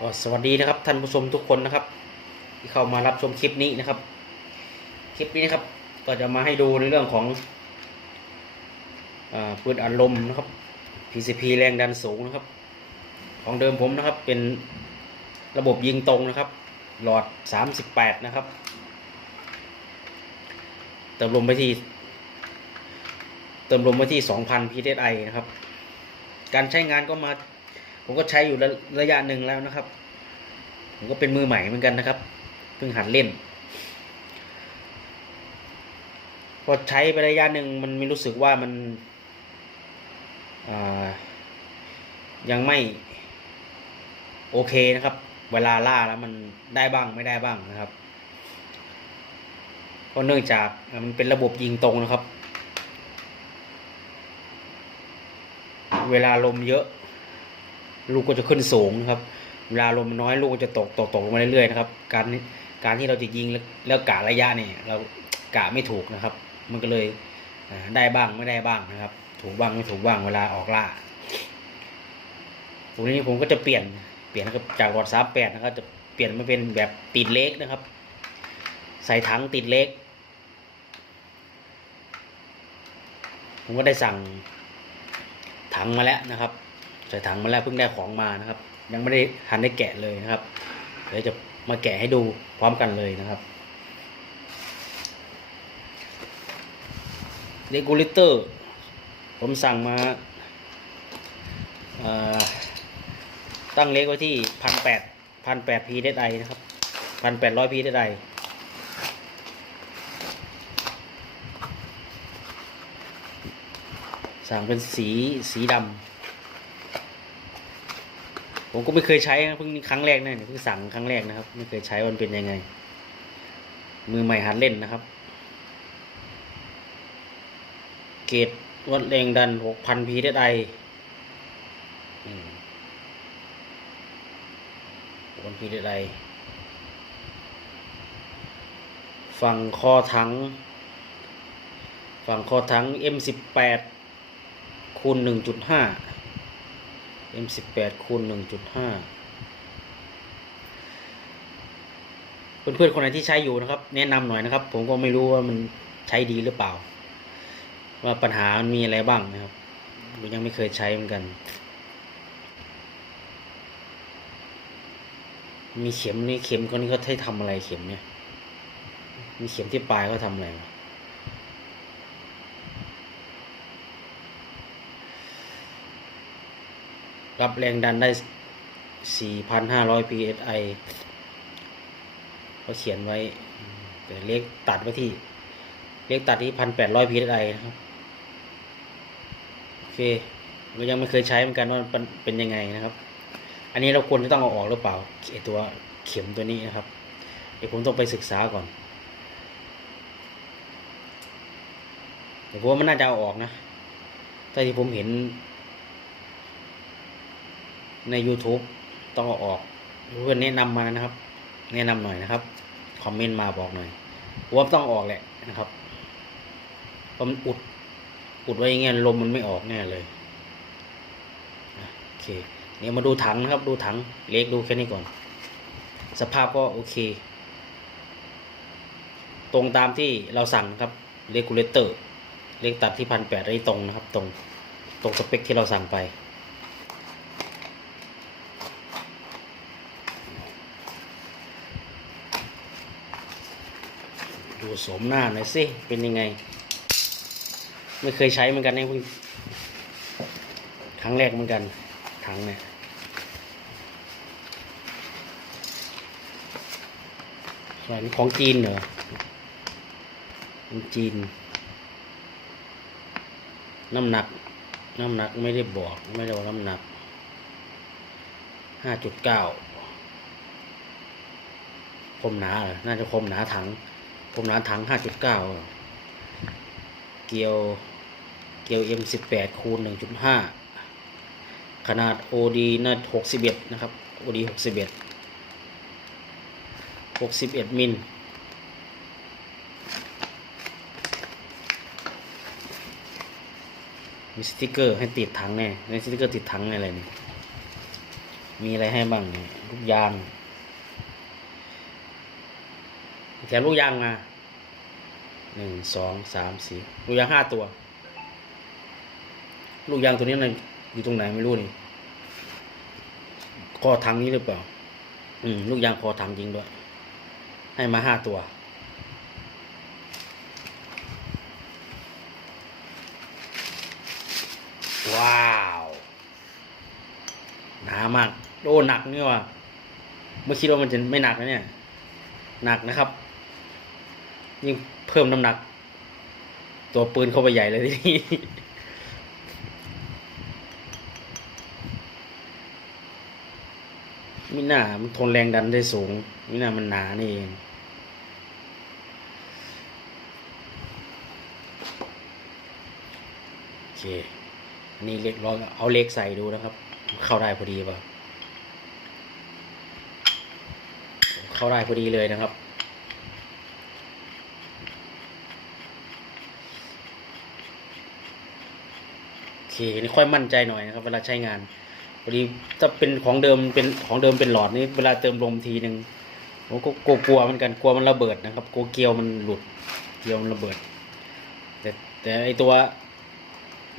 ก็สวัสดีนะครับท่านผู้ชมทุกคนนะครับ ที่เข้ามารับชมคลิปนี้นะครับ คลิปนี้นะครับ ก็จะมาให้ดูในเรื่องของอปืนอัดลมนะครับ PCP แรงดันสูงนะครับ ของเดิมผมนะครับเป็นระบบยิงตรงนะครับ หลอด 38 นะครับเติมลมไปที่เติมลมไปที่ 2,000 psi นะครับ การใช้งานก็มา ผมก็ใช้อยู่ระระยะหนึ่งแล้วนะครับ ผมก็เป็นมือใหม่เหมือนกันนะครับ เพิ่งหัดเล่น พอใช้ไประยะหนึ่งมันมีรู้สึกว่ามันยังไม่โอเคนะครับ เวลาล่าแล้วมันได้บ้างไม่ได้บ้างนะครับก็เนื่องจากมันเป็นระบบยิงตรงนะครับ เวลาลมเยอะ ลูกก็จะขึ้นสูงนะครับเวลาลมน้อยลูกก็จะตกตกตกลงมาเรื่อยๆนะครับ การการที่เราจะยิงแล้วกะระยะเนี่ย เรากะไม่ถูกนะครับ มันก็เลยได้บ้างไม่ได้บ้างนะครับ ถูกบ้างไม่ถูกบ้างเวลาออกล่าตรงนี้ผมก็จะเปลี่ยนเปลี่ยนนะครับจากวอดสามแปดนะครับ จะเปลี่ยนมาเป็นแบบติดเล็กนะครับ ใส่ถังติดเล็ก ผมก็ได้สั่งถังมาแล้วนะครับ ส่ถังมาแล้วเพิ่งได้ของมานะครับ ยังไม่ได้ทันได้แกะเลยนะครับเดี๋ยวจะมาแกะให้ดูพร้อมกันเลยนะครับเ e กูลิเตอร์ผมสั่งมาตั้งเล็กไว้ที่พันแปดพันแปดพีเดไอนะครับพันแปดร้อยพีเดไอสั่งเป็นสีสีดำ ผมก็ไม่เคยใช้นะเพิ่งครั้งแรกนะเนี่ยเพิ่งสั่งครั้งแรกนะครับ ไม่เคยใช้วันเป็นยังไง มือใหม่หัดเล่นนะครับ เกรดวัดแรงดันหกพันพีเดไอหกพันพีเดไอฝั่งคอถัง ฝั่งคอถัง M18 คูณ1.5 M18 คูณ1.5เพื่อนๆคนไหนที่ใช้อยู่นะครับ แนะนำหน่อยนะครับ ผมก็ไม่รู้ว่ามันใช้ดีหรือเปล่า ว่าปัญหามันมีอะไรบ้างนะครับผมยังไม่เคยใช้เหมือนกัน มีเข็มนี่เข็มเขานี่เขาให้ทำอะไรเข็มเนี่ย มีเข็มที่ปลายเขาทำอะไรวะ รับแรงดันได้ 4,500 psi เขาเขียนไว้ แต่เลขตัดไว้ที่ เลขตัดที่ 1,800 psi นะครับโอเคเรายังไม่เคยใช้เหมือนกันว่ามันเป็นยังไงนะครับ อันนี้เราควรจะต้องเอาออกหรือเปล่าไอตัวเข็มตัวนี้นะครับ เดี๋ยวผมต้องไปศึกษาก่อนเดี๋ยวผมว่ามันน่าจะเอาออกนะแต่ที่ผมเห็น ใน YouTube ต้องเอาออกเพื่อนแนะนำมานะครับ แนะนำหน่อยนะครับ คอมเมนต์มาบอกหน่อยว่าต้องออกแหละนะครับเพราะมันอุด อุดไว้อย่างเงี้ยลมมันไม่ออกแน่เลยโอเคเนี่ยมาดูถังนะครับ ดูถังเล็กดูแค่นี้ก่อน สภาพก็โอเค ตรงตามที่เราสั่งครับเลกูเลเตอร์เลขตัดที่พันแปดได้ตรงนะครับ ตรง ตรงสเปคที่เราสั่งไป ดูโสมหน้าหน่อยสิ เป็นยังไง ไม่เคยใช้เหมือนกันเนี่ยเพิ่งครั้งแรกเหมือนกันถังเนี่ยอะไรนี่ของจีนเหรอของจีน น้ำหนัก น้ำหนักไม่ได้บอกไม่ได้บอกน้ำหนักห้าจุดเก้าคมหนาเหรอน่าจะคมหนาถัง คมหนาถังห้าจุดเกียว เกียว M18 คูณ 1.5 ขนาด OD น่า61 นะครับ OD 61 61 มิลมีสติกเกอร์ให้ติดถังแน่ในสติกเกอร์ติดถังอะไรนี่ มีอะไรให้บ้างเนี่ยลูกยาง แถมลูกยางมาหนึ่งสองสามสี่ลูกยางห้าตัว ลูกยางตัวนี้มันอยู่ตรงไหนไม่รู้นี่คอถังนี้หรือเปล่า อืม ลูกยางคอถังจริงด้วย ให้มาห้าตัวว้าวหนามากโอ้หนักนี่ว่ะไม่คิดว่ามันจะไม่หนักนะเนี่ย หนักนะครับ ยิ่งเพิ่มน้ำหนัก ตัวปืนเข้าไปใหญ่เลยทีนี้มิน่ามันทนแรงดันได้สูงมิน่ามันหนานี่เองโอเคอันนี้เล็กลองเอาเล็กใส่ดูนะครับ เข้าได้พอดีป่ะเข้าได้พอดีเลยนะครับ เคนี่ค่อยมั่นใจหน่อยนะครับ เวลาใช้งานพอดีถ้าเป็นของเดิมเป็นของเดิมเป็นหลอดนี่เวลาเติมลมทีหนึ่งผมก็กลัวกลัวเหมือนกันกลัวมันระเบิดนะครับกลัวเกลียวมันหลุดเกลียวมันระเบิด แต่แต่ไอตัว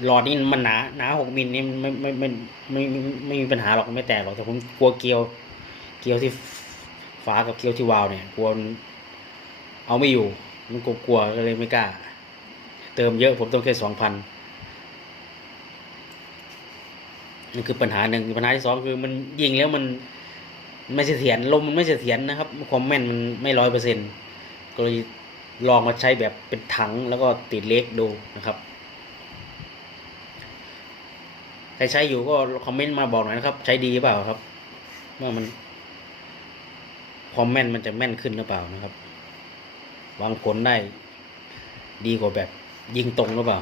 หลอดนี่มันหนาหนาหกมิลนี่ไม่ไม่ไม่ไม่ไม่ไม่มีปัญหาหรอกไม่แตกหรอกแต่ผมกลัวเกลียว เกลียวที่ฝากับเกลียวที่วาล์วเนี่ยกลัวเอาไม่อยู่มันกลัวกลัวก็เลยไม่กล้า เติมเยอะผมต้องแค่สองพัน นี่คือปัญหาหนึ่งปัญหาที่สองคือมันยิงแล้วมันไม่เสถียรลมมันไม่เสถียรนะครับความแม่นมันไม่ร้อยเปอร์เซ็นก็เลยลองมาใช้แบบเป็นถังแล้วก็ติดเล็กดูนะครับใครใช้อยู่ก็คอมเมนต์มาบอกหน่อยนะครับ ใช้ดีหรือเปล่าครับว่ามันความแม่นมันจะแม่นขึ้นหรือเปล่านะครับวางผลได้ดีกว่าแบบยิงตรงหรือเปล่า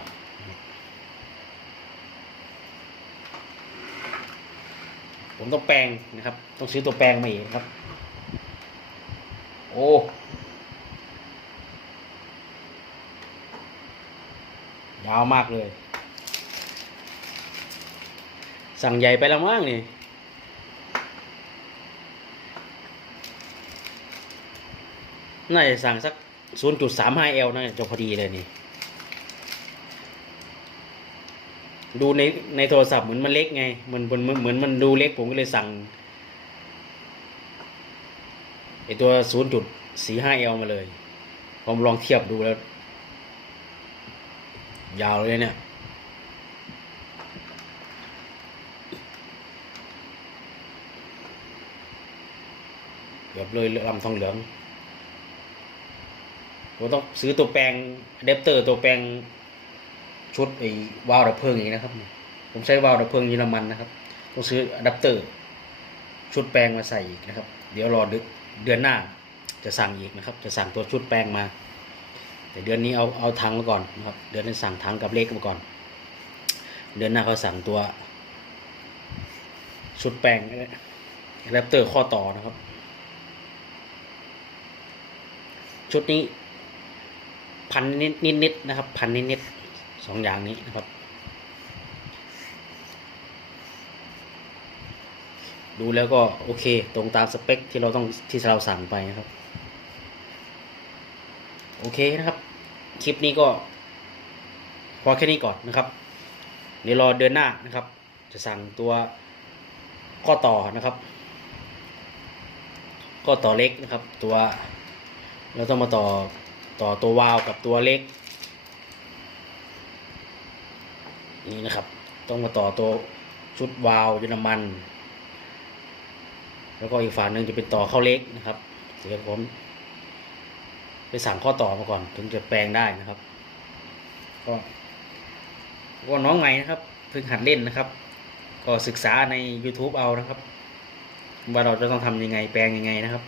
ผมต้องแปลงนะครับ ต้องซื้อตัวแปลงมาอีกครับ โอ้ยาวมากเลย สั่งใหญ่ไปแล้วมั้งนี่น่าจะสั่งสัก 0.35L น่าจะพอดีเลยนี่ ดูในในโทรศัพท์เหมือนมันเล็กไงเหมือนเหมือนเหมือนมันดูเล็กผมก็เลยสั่งไอตัว 0.45L มาเลย ผมลองเทียบดูแล้ว ยาวเลยเนี่ย เกือบเลยลำทองเหลืองผมต้องซื้อตัวแปลงอะแดปเตอร์ตัวแปลง ชุดไอ้วาล์วดับเพลิงอย่างนี้นะครับ ผมใช้วาล์วดับเพลิงเยอรมันนะครับต้องซื้ออะแดปเตอร์ ชุดแปลงมาใส่อีกนะครับ เดี๋ยวรอเดือนหน้าจะสั่งอีกนะครับ จะสั่งตัวชุดแปลงมา แต่เดือนนี้เอาเอาถังมาก่อนนะครับ เดือนนี้สั่งถังกับเล็กมาก่อน เดือนหน้าเขาสั่งตัว ชุดแปลงอะแดปเตอร์ข้อต่อนะครับ ชุดนี้พันนิดนิดนิดนะครับ พันนิดนิด สองอย่างนี้นะครับ ดูแล้วก็โอเค ตรงตามสเปคที่เราต้องที่เราสั่งไปนะครับ โอเคนะครับ คลิปนี้ก็ พอแค่นี้ก่อนนะครับเดี๋ยวรอเดือนหน้านะครับ จะสั่งตัวข้อต่อนะครับข้อต่อเล็กนะครับ ตัว เราต้องมาต่อต่อตัววาล์วกับตัวเล็ก นี่นะครับ ต้องมาต่อตัวชุดวาล์วเยอรมัน แล้วก็อีกฝั่งหนึ่งจะเป็นต่อเข้าเล็กนะครับเดี๋ยวผมไปสั่งข้อต่อมาก่อน ถึงจะแปลงได้นะครับ ก็ก็น้องใหม่นะครับเพิ่งหัดเล่นนะครับ ก็ศึกษาใน YouTube เอานะครับ ว่าเราจะต้องทำยังไงแปลงยังไงนะครับ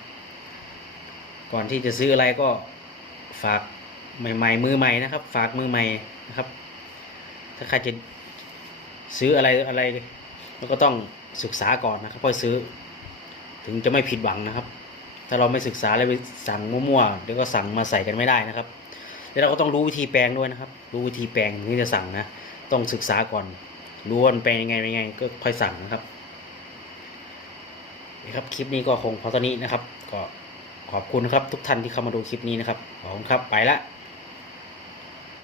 ก่อนที่จะซื้ออะไรก็ฝากใหม่ ๆ มือใหม่นะครับ ฝากมือใหม่นะครับ ถ้าใครจะซื้ออะไรอะไรเราก็ต้องศึกษาก่อนนะครับค่อยซื้อ ถึงจะไม่ผิดหวังนะครับ ถ้าเราไม่ศึกษาแล้วไปสั่งมั่วๆเดี๋ยวก็สั่งมาใส่กันไม่ได้นะครับแล้วเราก็ต้องรู้วิธีแปลงด้วยนะครับ รู้วิธีแปลงถึงจะสั่งนะต้องศึกษาก่อนรู้ว่ามันแปลงยังไงยังไง ก็ค่อยสั่งนะครับนะครับคลิปนี้ก็คงพอตอนนี้นะครับ ก็ขอบคุณนะครับทุกท่านที่เข้ามาดูคลิปนี้นะครับขอบคุณครับไปละ